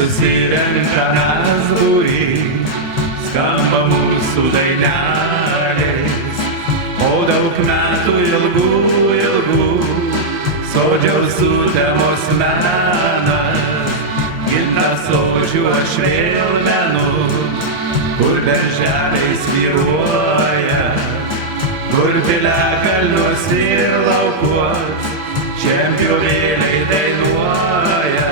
susirenka mes būry, skamba mūsų dainelės. Po daug metų ilgų, sodžiaus sutemos menas, gimta sodžių aš vėl menu, kur berželiai svyruoja, kur piliakalniuos ir laukuos čempionėliai dainuoja.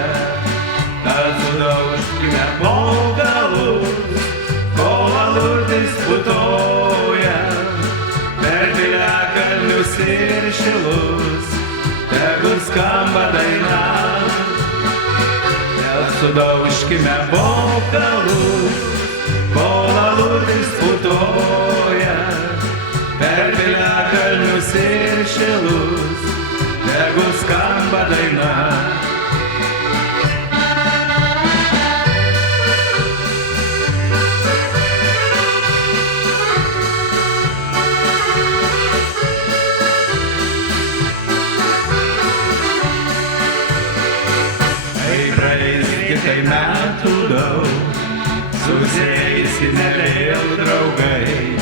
Tad sudaužkime po galus, kol aludis putoja, per piliakalnius ir šilus, tegu skamba daina. Tad sudaužkime po galus, kol aludis putoja, per piliakalnius ir šilus, tegu skamba daina. Kai praeis kitai metų daug, susieisime vėl draugai,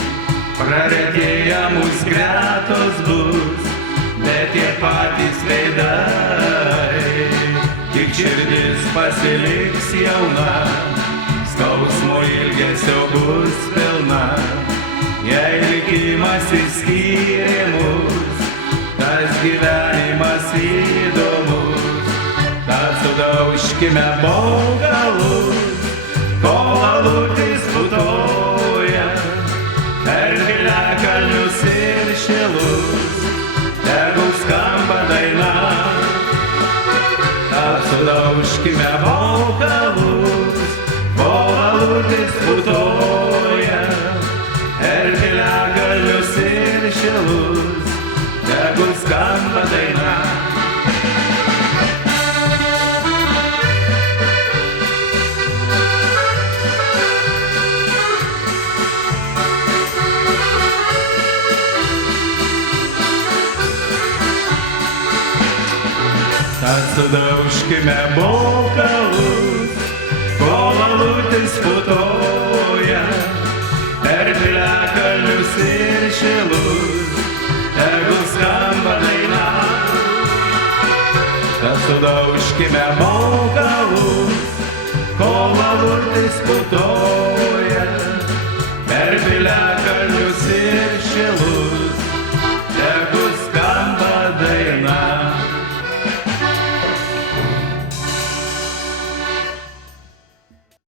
praretėję mūs gretos bus, bet tie patys veidai. Tik širdis pasiliks jauna, skausmo ilgesio bus pilna. Jei likimas išskyrė mus, tas gyvenimas įdomus. Tad sudaužkime po galus, kol aludis putoja, per piliakalnius ir šilus, tegu skamba daina. Tad sudaužkime po galus, kol aludis putoja, per piliakalnius ir šilus, tegu skamba daina. Tad sudaužkime po galus, kol aludis putoja, per piliakalnius ir šilus, tegu skamba daina. Tad sudaužkime po galus, kol aludis putoja,